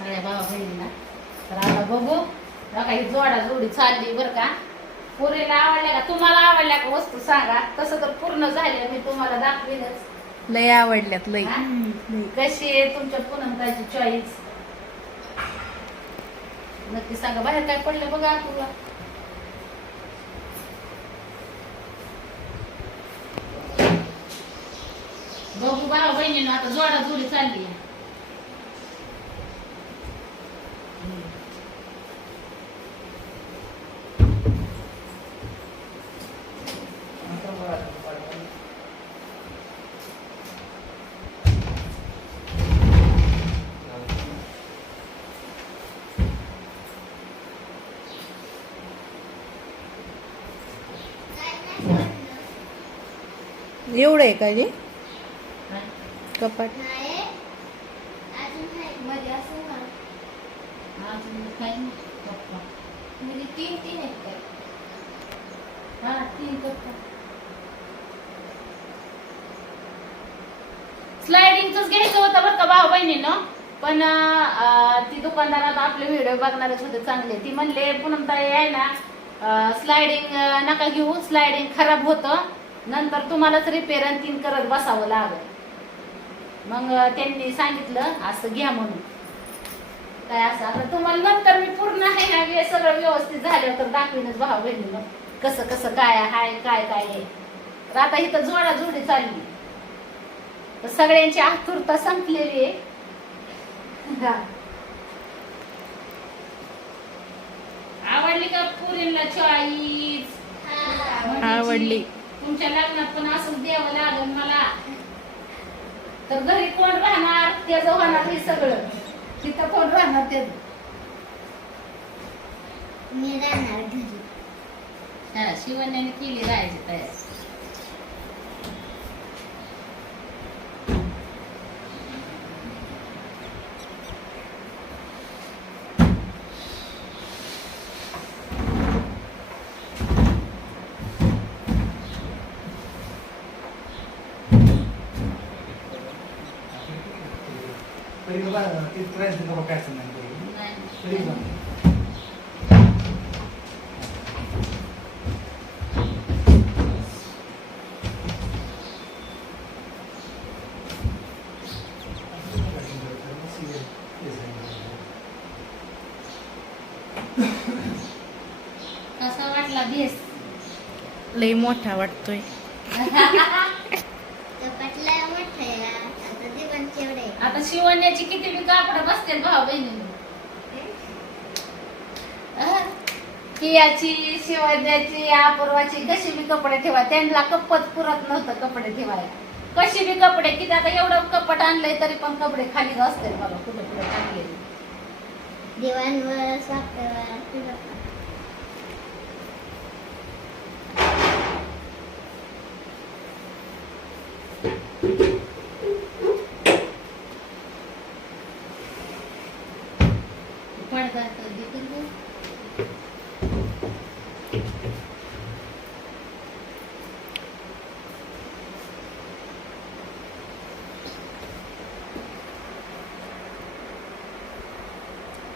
सगळ्या भावा बहिणींना तर आता बघू. बघा ही जोडा जोडी चालली बरं का. पुरीला आवडल्या का? तुम्हाला आवडल्या का? वस्तू सांगा. तसं तर पूर्ण झाली मी तुम्हाला दाखवेनच लय आवडल्यात लय? कशी आहे तुमच्या पुनमताची चॉईस नक्की सांगा. बाहेर काय पडलं बघा तुला बघू भावा बहिणीनं आता जोडा जोडी चालली आहे. एवढं आहे का जे? कपाट. मध्ये असं ना. अजून काही नाही. पप्पा. म्हणजे तीन तीन आहेत काय? हा, तीन पप्पा. स्लायडिंगच घ्यायचं होतं बरं का भाऊ बहिणीनं. पण ती दुकानदारात आपले व्हिडिओ बघणारच होते चांगले. ती म्हणले पूनम ताई आहे ना स्लायडिंग नका घेऊ. स्लायडिंग खराब होतं. नंतर तुम्हालाच रिपेअर आणि तीन करत बसावं लागेल. मग त्यांनी सांगितलं असं घ्या म्हणून. काय असं? आता तुम्हाला नंतर मी पूर्ण आहे ना हे सगळं व्यवस्थित झालं तर दाखवीनच भाऊ बहिणीनं. कसं कसं काय आहे काय काय आहे? तर आता इथं जोडा जोडी चालली. तर सगळ्यांची आतुरता संपलेली आहे. आवडली का पुरीला चॉईस आवडली. तुमच्या लग्नात पण असंच द्यावं लागेल मला. तर घरी कोण राहणार? त्याचं होणार हे सगळं. तिथं कोण राहणार त्याचं मी राहणार घरी. हा शिवण्याने केली राहायची तयार. तरी बघा तिथपर्यंत बाबा काय असेल नाही तरी नाही. पण कसा वाटला भेस लय मोठा वाटतोय कपाटला मोठं आहे आता ते पण केवढे आहे. आता किती बी कापड बसतील भाऊ बहिणी कियाची शिवण्याची अपूर्वाची कशी बी कपडे ठेवा त्यांना कप्पच पुरत नव्हतं कपडे ठेवायला. कशी बी कपडे किती आता एवढं कपट आणलंय तरी पण कपडे खाली असतील बाबा कुठे कुठे टाकलेले. दिवाणवर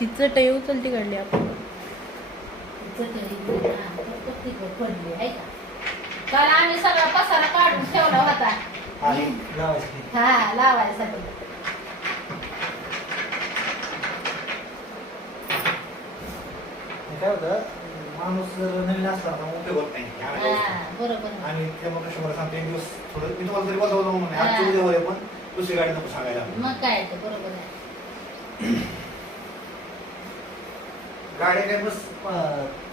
ती चटई उचलती काढली आपण. पडली आहे का? काल आम्ही सगळा पसारा काढून ठेवला होता. आणि लावायचं. हा लावायसाठी. हे काय होतं? माणूस जर नवीन असला तर उपयोग होत नाही. हा बरोबर. आणि ते मग कस्टमर सांगते एक दिवस थोडं मी तुम्हाला तरी बसवलं म्हणून. उद्या होईल पण दुसरी गाडी नको सांगायला. मग काय ते बरोबर आहे. गाड्या काय बस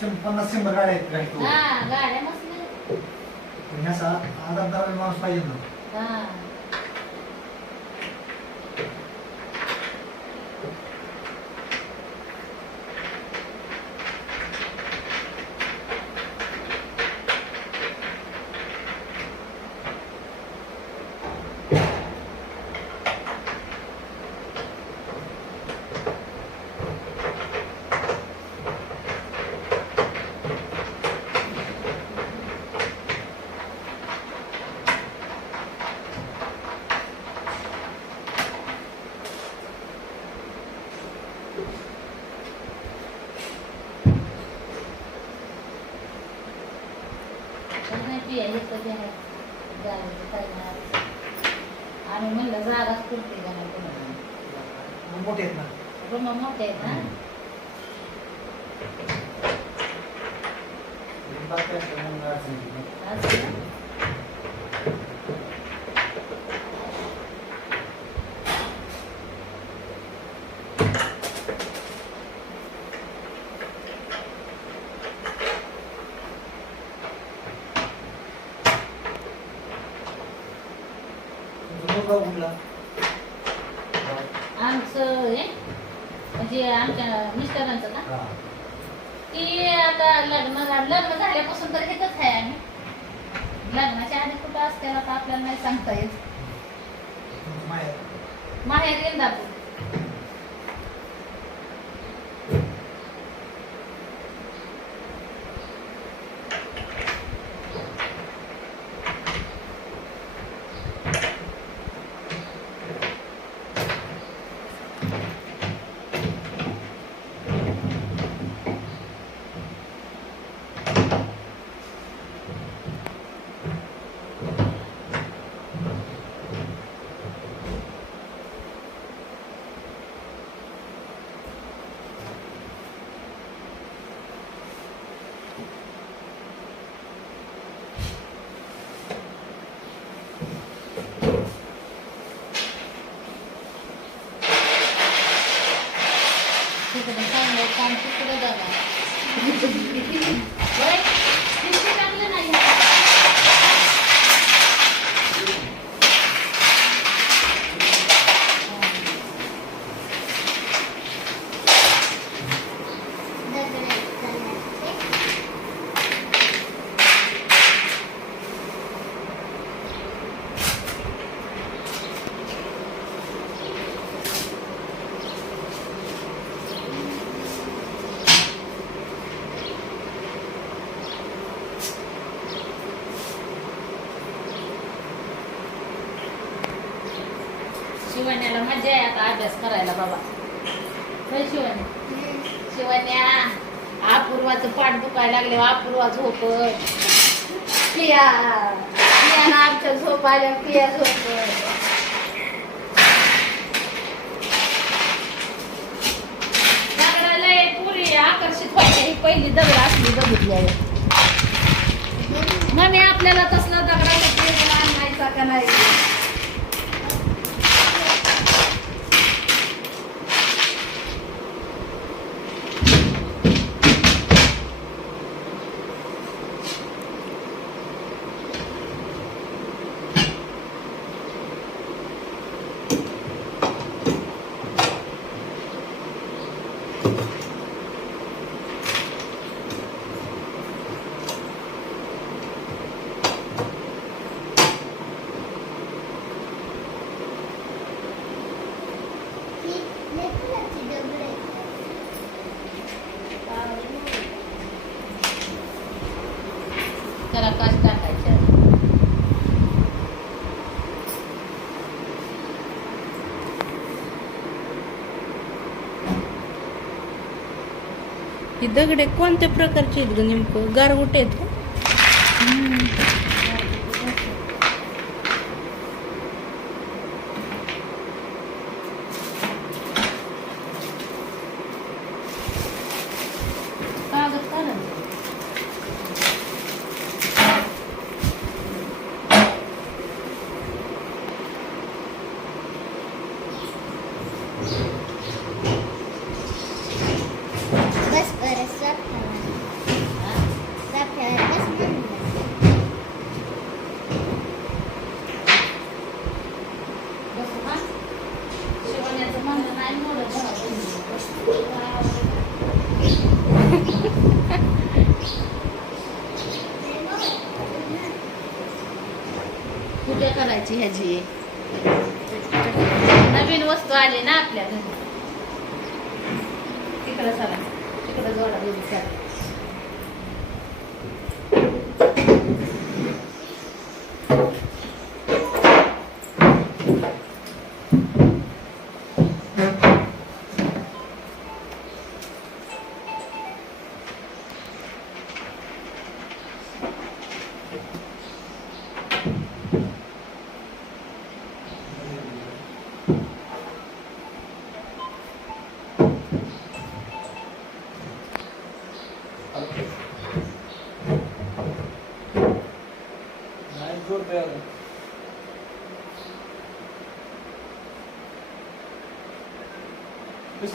शं- पन्नास शंभर गाड्या आहेत गाडी हा गाड्या मस्त नाही. असा आधार माणूस पाहिजे ना. हा. रूम मोठे आहेत ना बाकी असं मग अडचण येते. असं ना? तुमचं मूळ गाव कुठला? आमचं हे म्हणजे आमच्या मिस्टरांचं का हा. ती आता लग्न लग्न झाल्यापासून तर हेच आहे आम्ही लग्नाच्या आधी कुठं असते आता आपल्याला नाही सांगता येत माहेर. माहेर इंदापूर तिकडे चांगलं काम तिकडे जाणार होय? तिकडे टाकलं नाही दगड चालले शिवण्याला मजा आहे आता अभ्यास करायला बाबा. होय शिवण्या? शिवण्या अपूर्वाचं पाठ दुखायला लागले अपूर्वा झोप. पिया पियानं आमच्या झोप आल्या पिया झोप. आकर्षित व्हायची. ही पहिली दगड असली बघितली आहे. मग मी आपल्याला तसला दगडाचा टेबल आणायचा का नाही ही लेकराची दगड आहे. त्याला काच टाकायचं ही दगडे कोणत्या प्रकारचे आहेत ग नेमकं? गारगोटे आहेत का कागद काढायचं बस बरं साफ्यावर हा? साफ्यावर बस म्हणलं बसू का? शिवण्याचं म्हणणं नाही मोडत भावा. कुठे करायची ह्याची. नवीन वस्तू आली ना आपल्या घरी तिकडं चला तिकडं जोडा दोन्ही चला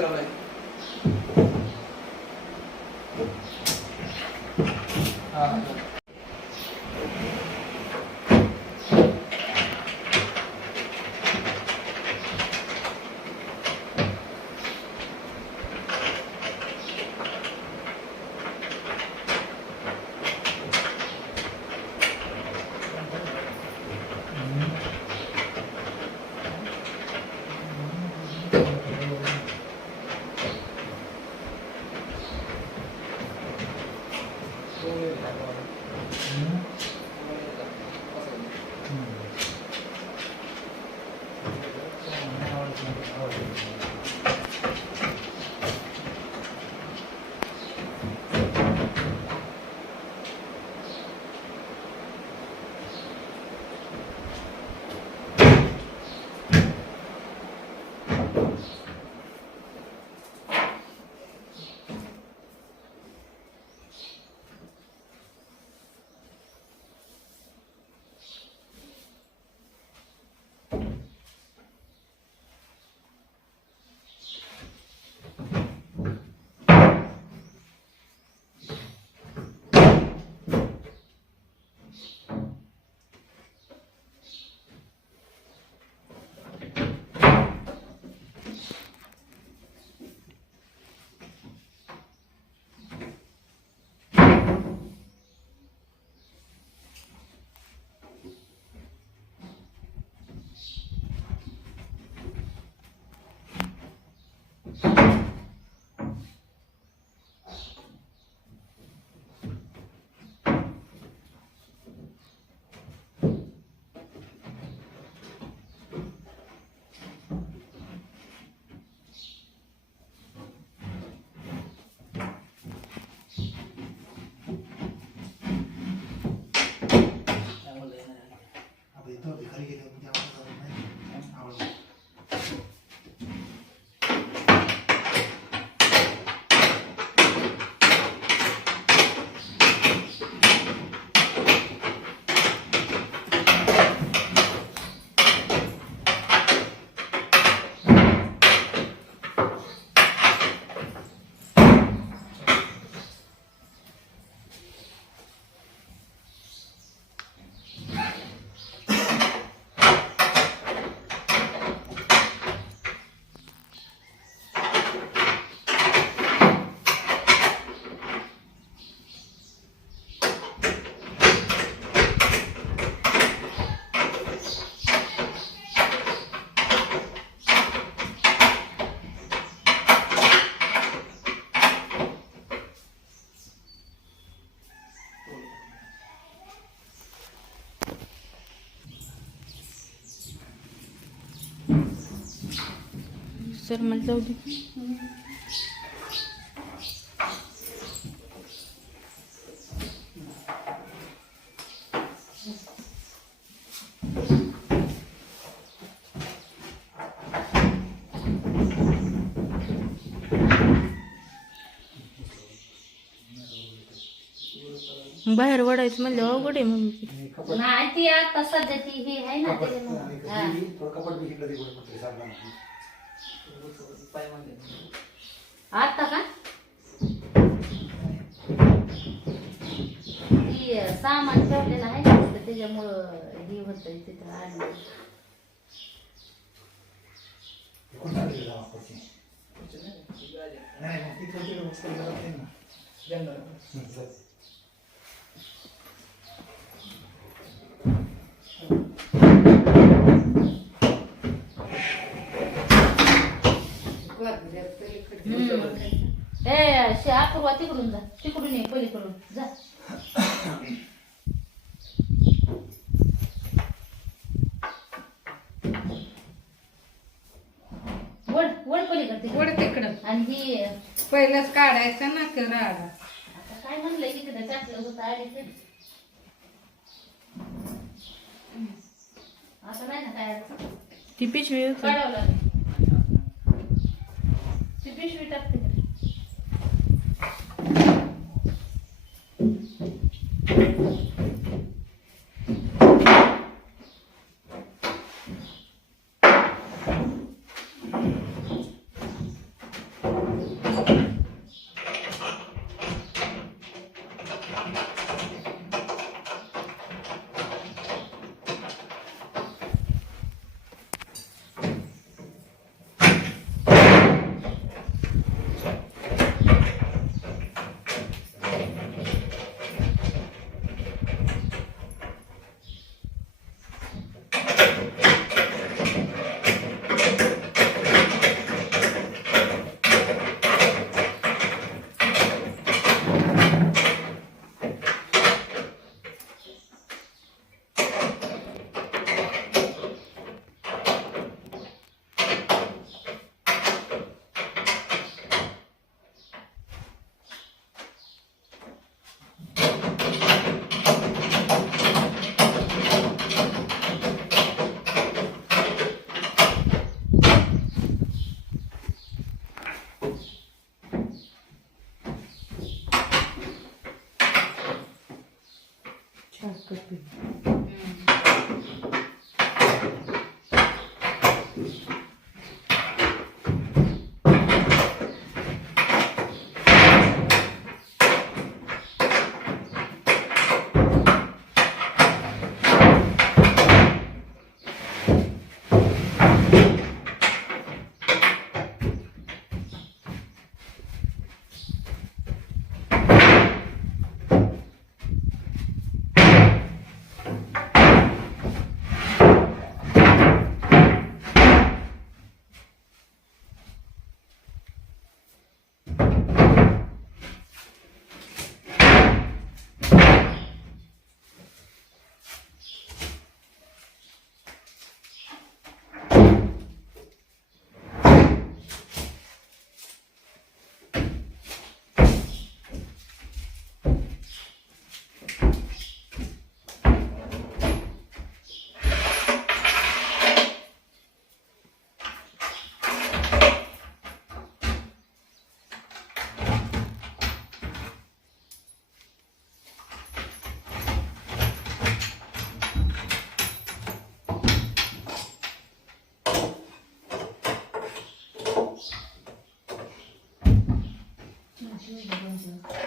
कसं करायला सर मला जाऊ दे. बाहेर वडायचं म्हणलं अवघड आहे मम्मी. आणि कपाट नाही ती आता सध्या ती ही आहे ना आता का? सामान ठेवलेलं आहे तिथं, त्याच्यामुळं हे होतंय तिथं आणलं कोण चाललेलं जावा खुर्ची? नाही मग तिथं तिकडं बसतं जरा ते ना. हं, चल. ए शे अपूर्वा तिकडून जा तिकडून ये पलीकडून जा वड वड पलीकडे वड तिकडे. तिकडं आणि ही पहिलंच काढायचं ना कर राडा आता काय म्हणलं इकडे टाकलं होतं ते आता नाही ना काय ती पिशवी. काढावं लागेल ती पिशवी टाकते 那个东西。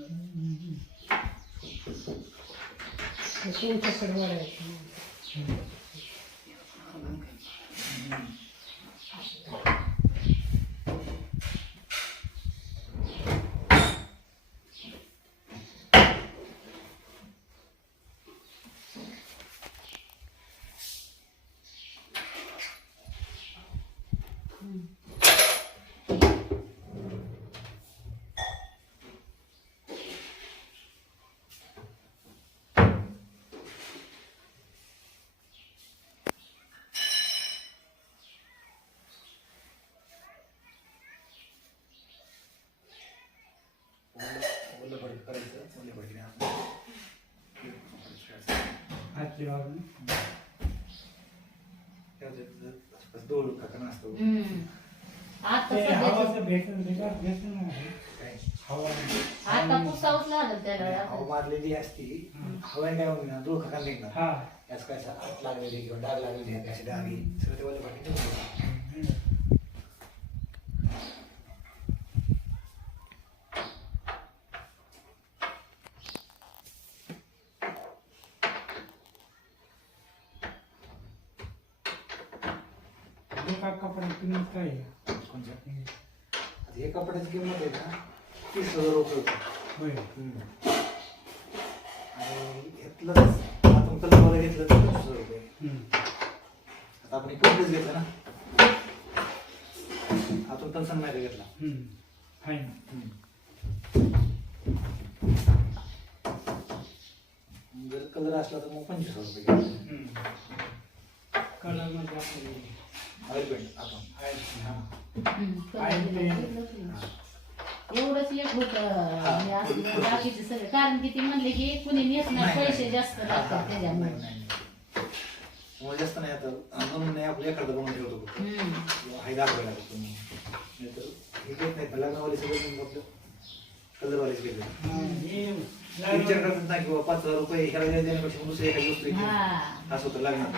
का? ओलं असतो. आता सध्याचं-. काय? हवा आता पुसावच लागल त्याला हवा मारलेली असती. हवा काय होईल ना धूळ खाकान निघणार. हा. याच काय असं आत लागलेली किंवा डाग लागलेली आहे अशी डागी सगळं ते ओले एका कपड्यात किंमत काय आहे? कोणत्या आता हे कपड्याची किंमत आहे ना तीस हजार रुपये होती. होय आणि घेतलं आपण कलर वाला घेतलं तर पंचवीस हजार रुपये हम्म. आता आपण एक कपडेच घेतलं ना आपण पण सण नाही घेतला हम्म. आहे ना. जर कलर असला तर मग पंचवीस हजार रुपये घ्यायचे हम्म. कलरमध्ये आपल्याला आपण. हा. एवढंच एक होत. बाकीचे सगळे. कारण की ती म्हणले की कुणी नेसणार नाही, पैसे नाही. जास्त लागतात. त्याच्यामुळे. जास्त नाही आता. म्हणून नाही आपलं एखादं बनवून ठेवतो. किंवा हाय दाखवायला लागतो नाहीतर हे घेत नाही. लग्नावाले सगळं आपलं कलरवालेच विचार किंवा पाच हजार रुपये ह्याला देण्यापेक्षा दुसरी एखादी वस्तू. हा. असं होतं लागणार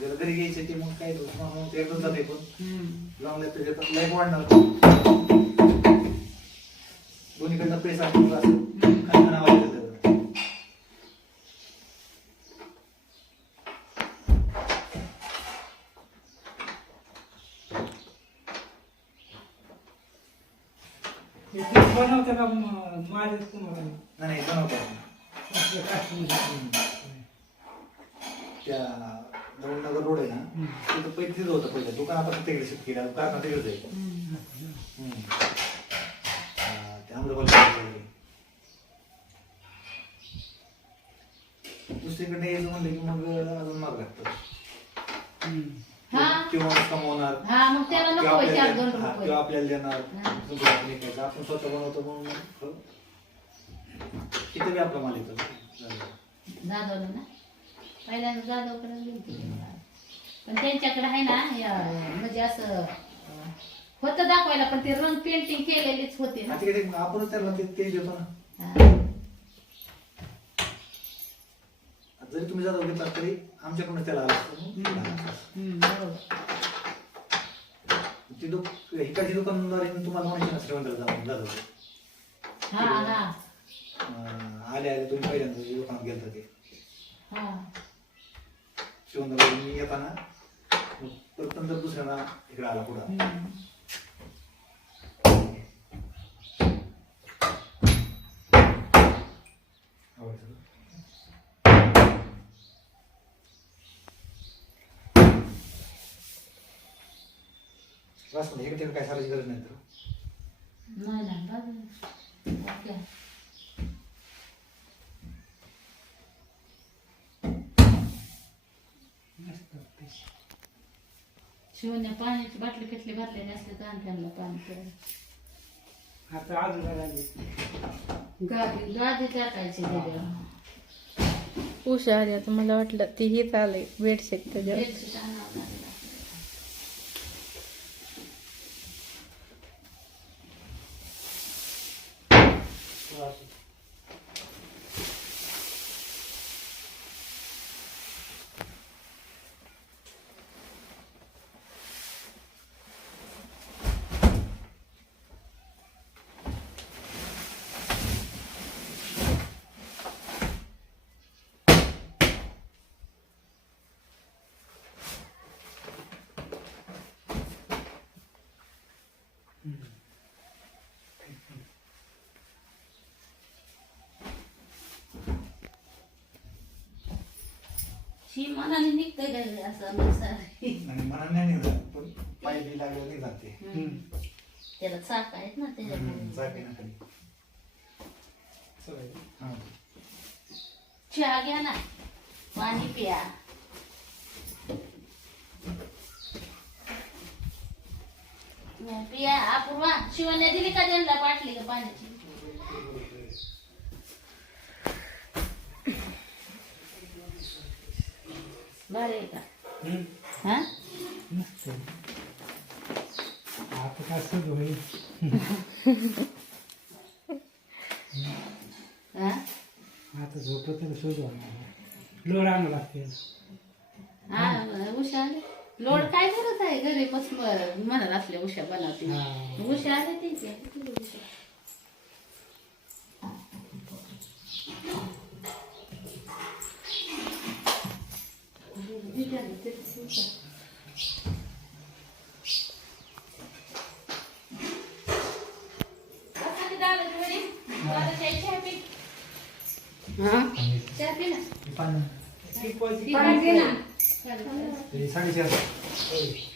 जर घरी घ्यायचे ते मग काय मग ते एकदम जाते पण. लावून त्याच्यात लाईफ वाढणार. दोन्हीकडनं पैसा आपण असं आवाज येतो. म- माझ्याच तुम्हाला नाही काश्मीर त्या नगर रोड आहे ना. तिथं पहिले तिथं होतं पहिलं दुकान आता प्रत्येकडे शिफ्ट केलं कारखाना तिकडेच आहे हम्म. हम्म. हा, ते. दुसरीकडे यायचं म्हणलं की मग अजून माग लागतं. हा. किंवा कमवणार हा किंवा आपल्याला हा, किंवा देणार आपण स्वतः बनवतो म्हणून हो. किती बी आपला माल येतो. जाधवला ना पहिल्यांदा जाधवकडे गेली पण त्यांच्याकडे आहे ना या- म्हणजे असं होतं दाखवायला पण ते रंग पेंटिंग केलेलीच होती ना. आपणच त्याला ते ना. हा. जरी तुम्ही जाता घेतला तरी आमच्याकडून त्याला आलं. ती दुक इकडची दुकानदारी तुम्हाला म्हणायची ना श्रीमंताला जाऊन जातो हा हा. आले आले तुम्ही पहिल्यांदा जे दुकानात गेलता ते. हा. शिवंदर मी येताना मग परत नंतर दुसऱ्याला इकडे आला पुढं हम्म. आवडतं. बस काय सारायची गरज नाही तर नाही ओके मस्त वाटते. शिवण्या पाण्याची बाटली पिटली भरलेली असली तर आणि त्यांना पाणी प्यायला. आता अजून काय लागेल? गादी गादी टाकायची त्याच्यावर. उषा आली आता मला वाटलं ती हीच आलंय बेडशीट त्याच्यावर. बेडशीट लागलं. ही मनाने निघतंय काय असं नुसार. आणि मला नाही निघत पण लागलं नाही जाते. त्याला चाक आहेत ना त्याच्यामुळे जाते ना खाली सगळं. हा. चहा घ्या ना पाणी प्या पिया अपूर्वा शिवण्या दिली का त्यांना बाटली का पाण्याची बरं आहे का. हा हा? आता झोपत होणार लोड आणावं लागते. हा उषा आले. लोड काय करत आहे? घरी मस्त म्हणत असले उषा बनवते हा. उषा आले ते ते. किती उषा? असं ते दादाच्या घरी? दादाच्या आई चहा पी. चहा पी ना. हे पाणी ती